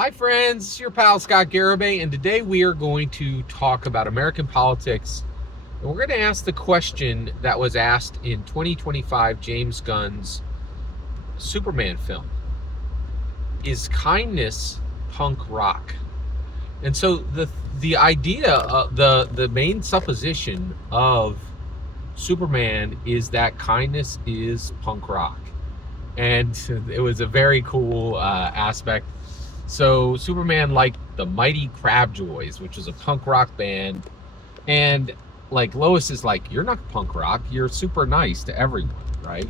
Hi friends, it's your pal Scott Garibay, and today we are going to talk about American politics. And we're going to ask the question that was asked in 2025 James Gunn's Superman film. Is kindness punk rock? And so the idea of the main supposition of Superman is that kindness is punk rock. And it was a very cool aspect. So Superman liked the Mighty Crabjoys, which was a punk rock band, and like Lois is like, "You're not punk rock. You're super nice to everyone, right?"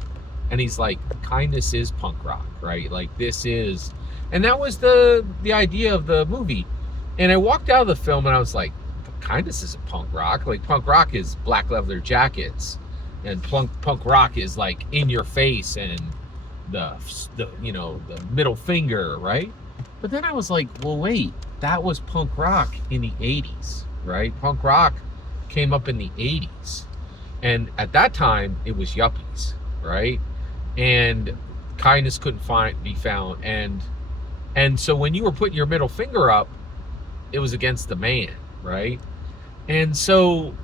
And he's like, "Kindness is punk rock, right? Like this is," and that was the idea of the movie. And I walked out of the film and I was like, "Kindness isn't punk rock. Like punk rock is black leather jackets, and punk rock is like in your face and the the middle finger, right?" But then I was like, well, wait, that was punk rock in the 80s, right? Punk rock came up in the 80s. And at that time, it was yuppies, right? And kindness couldn't be found. And so when you were putting your middle finger up, it was against the man, right? And so,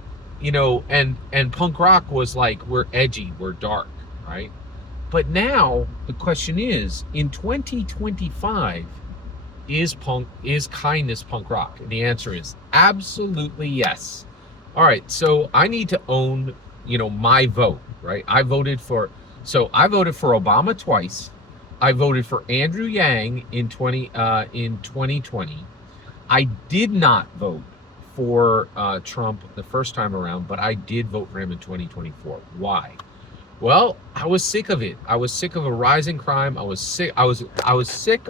and punk rock was like, we're edgy, we're dark, right? But now the question is, in 2025, is kindness punk rock? And the answer is absolutely yes. All right, so I need to own, my vote, right? I voted for Obama twice. I voted for Andrew Yang in 2020. I did not vote for Trump the first time around, but I did vote for him in 2024. Why? Well, I was sick of it. I was sick of a rising crime. I was sick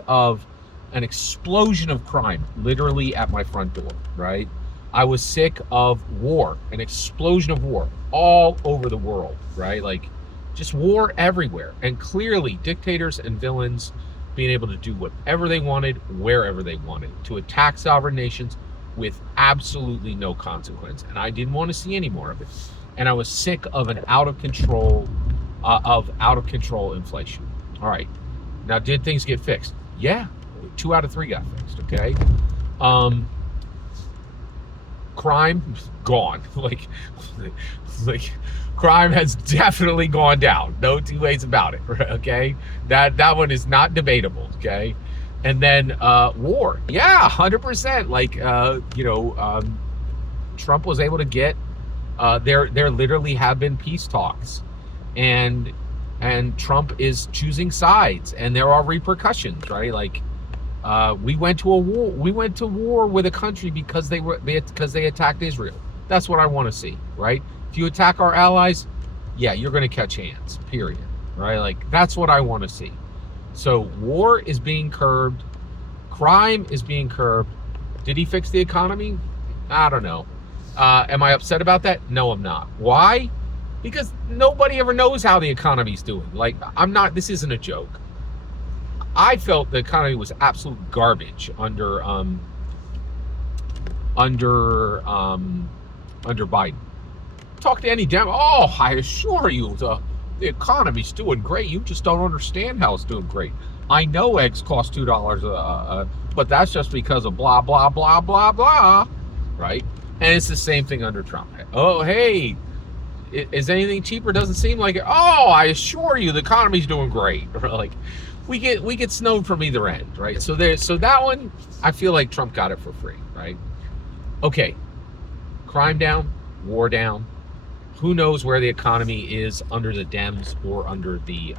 of an explosion of crime literally at my front door, right? I was sick of war, an explosion of war all over the world, right? Like just war everywhere. And clearly dictators and villains being able to do whatever they wanted, wherever they wanted, to attack sovereign nations with absolutely no consequence. And I didn't want to see any more of it. And I was sick of an out of control inflation. All right. Now, did things get fixed? Yeah. 2 out of 3 got fixed, okay? Crime gone. like crime has definitely gone down. No two ways about it, okay? That one is not debatable, okay? And then war. Yeah, 100%. Trump was able to get there literally have been peace talks, and Trump is choosing sides, and there are repercussions, right? Like we went to war with a country because they attacked Israel. That's what I want to see, right? If you attack our allies, yeah, you're going to catch hands, period, right? Like that's what I want to see. So war is being curbed, crime is being curbed. Did he fix the economy? I don't know. Am I upset about that? No, I'm not. Why? Because nobody ever knows how the economy's doing. Like, this isn't a joke. I felt the economy was absolute garbage under Biden. Talk to any Democrat. Oh, I assure you, the economy's doing great. You just don't understand how it's doing great. I know eggs cost $2, but that's just because of blah blah blah blah blah, right? And it's the same thing under Trump. Oh, hey, is anything cheaper? Doesn't seem like it. Oh, I assure you, the economy's doing great. Like, we get snowed from either end, right? So that one, I feel like Trump got it for free, right? Okay, crime down, war down. Who knows where the economy is under the Dems or under the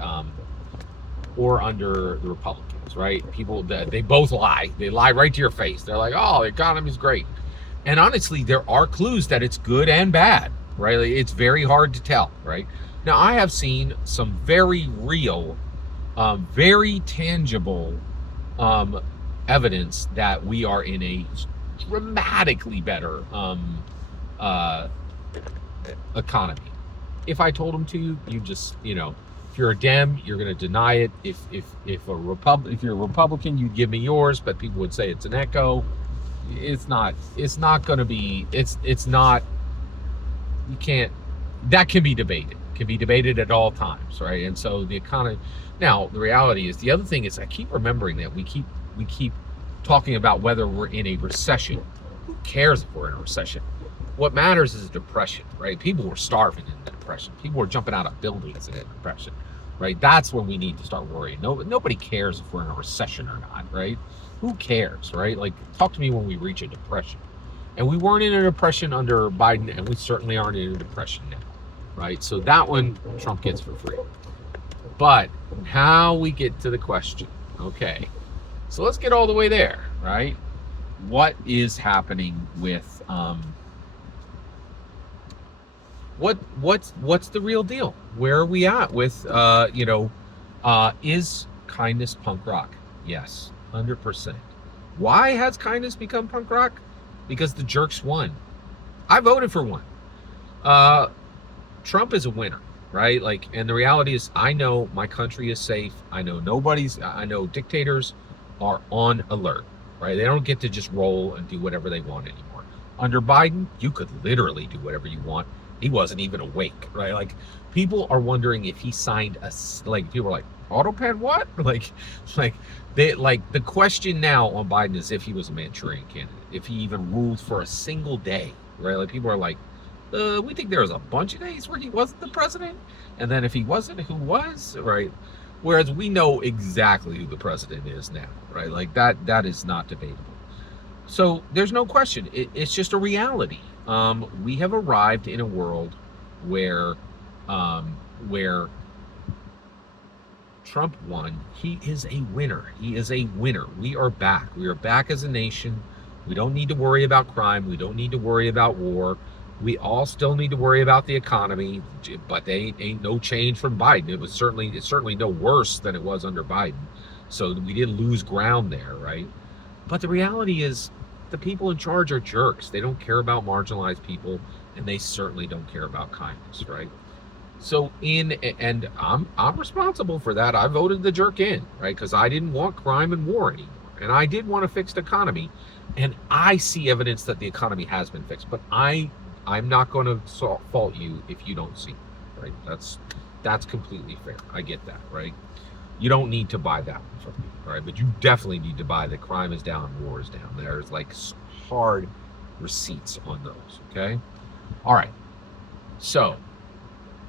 Republicans, right? People, they both lie. They lie right to your face. They're like, oh, the economy's great. And honestly, there are clues that it's good and bad, right? Like, it's very hard to tell, right? Now, I have seen some very real, very tangible evidence that we are in a dramatically better economy. If I told them to, you just, if you're a Dem, you're going to deny it. If you're a Republican, you'd give me yours, but people would say it's an echo. It's not going to be, it's not, you can't, that can be debated at all times, right? And so the economy, now the reality is, the other thing is, I keep remembering that we keep talking about whether we're in a recession. Who cares if we're in a recession? What matters is depression, right? People were starving in the depression. People were jumping out of buildings in the depression, right? That's when we need to start worrying. Nobody cares if we're in a recession or not, right? Who cares, right? Like, talk to me when we reach a depression. And we weren't in a depression under Biden, and we certainly aren't in a depression now, right? So that one Trump gets for free. But how we get to the question, okay? So let's get all the way there, right? What is happening with what's the real deal? Where are we at with is kindness punk rock? Yes, 100%. Why has kindness become punk rock? Because the jerks won. I voted for one. Trump is a winner, right? Like, and the reality is, I know my country is safe. I know dictators are on alert, right? They don't get to just roll and do whatever they want anymore. Under Biden, you could literally do whatever you want. He wasn't even awake, right? Like, people are wondering if he signed people are like, auto pen what? The question now on Biden is if he was a Manchurian candidate, if he even ruled for a single day, right? Like, people are like, we think there was a bunch of days where he wasn't the president, and then if he wasn't, who was, right? Whereas we know exactly who the president is now, right? Like, that is not debatable. So there's no question. It's just a reality. We have arrived in a world where Trump won. He is a winner. He is a winner. We are back. We are back as a nation. We don't need to worry about crime. We don't need to worry about war. We all still need to worry about the economy, but they ain't no change from Biden. It's certainly no worse than it was under Biden. So we didn't lose ground there, right? But the reality is, the people in charge are jerks. They don't care about marginalized people, and they certainly don't care about kindness, right? So and I'm responsible for that. I voted the jerk in, right? Because I didn't want crime and war anymore, and I did want a fixed economy, and I see evidence that the economy has been fixed. But I'm not going to fault you if you don't see it, right? That's completely fair. I get that, right? You don't need to buy that one from me, right? But you definitely need to buy the crime is down, war is down. There's like hard receipts on those, okay? All right. So,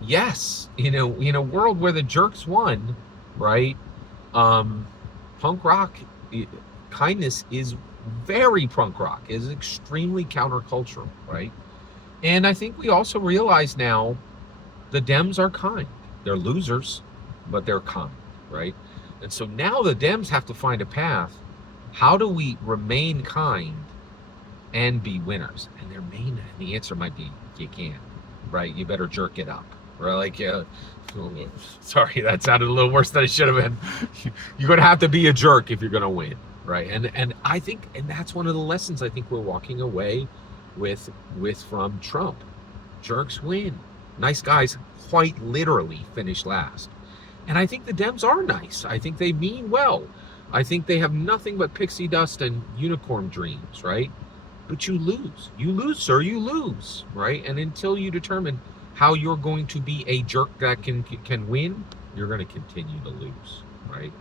yes, in a world where the jerks won, right? Punk rock, kindness is very punk rock, is extremely countercultural, right? And I think we also realize now the Dems are kind. They're losers, but they're kind, right? And so now the Dems have to find a path. How do we remain kind and be winners? And the answer might be, you can't, right? You better jerk it up, right? Like, sorry, that sounded a little worse than it should have been. You're going to have to be a jerk if you're going to win, right? And I think, and that's one of the lessons I think we're walking away with from Trump. Jerks win. Nice guys quite literally finish last. And I think the Dems are nice. I think they mean well. I think they have nothing but pixie dust and unicorn dreams, right? But you lose. You lose, sir. You lose, right? And until you determine how you're going to be a jerk that can win, you're going to continue to lose, right?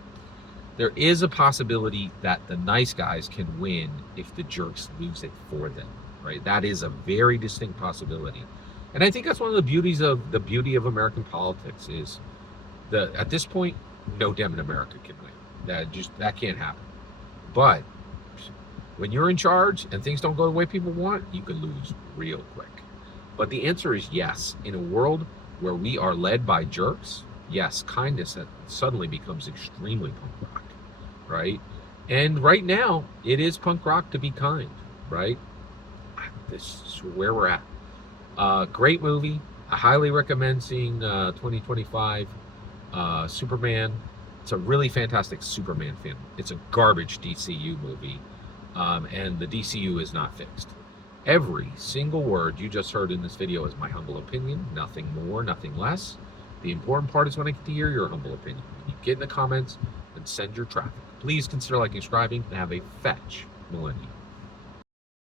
There is a possibility that the nice guys can win if the jerks lose it for them, right? That is a very distinct possibility. And I think that's one of the beauty of American politics is at this point, no Dem in America can win. That can't happen. But when you're in charge and things don't go the way people want, you can lose real quick. But the answer is yes. In a world where we are led by jerks, yes, kindness suddenly becomes extremely punk rock, right? And right now, it is punk rock to be kind, right? This is where we're at. Great movie. I highly recommend seeing 2025 Superman. It's a really fantastic Superman film. It's a garbage DCU movie, and the DCU is not fixed. Every single word you just heard in this video is my humble opinion, nothing more, nothing less. The important part is when I get to hear your humble opinion. When you get in the comments and send your traffic. Please consider liking, subscribing, and have a fetch millennium.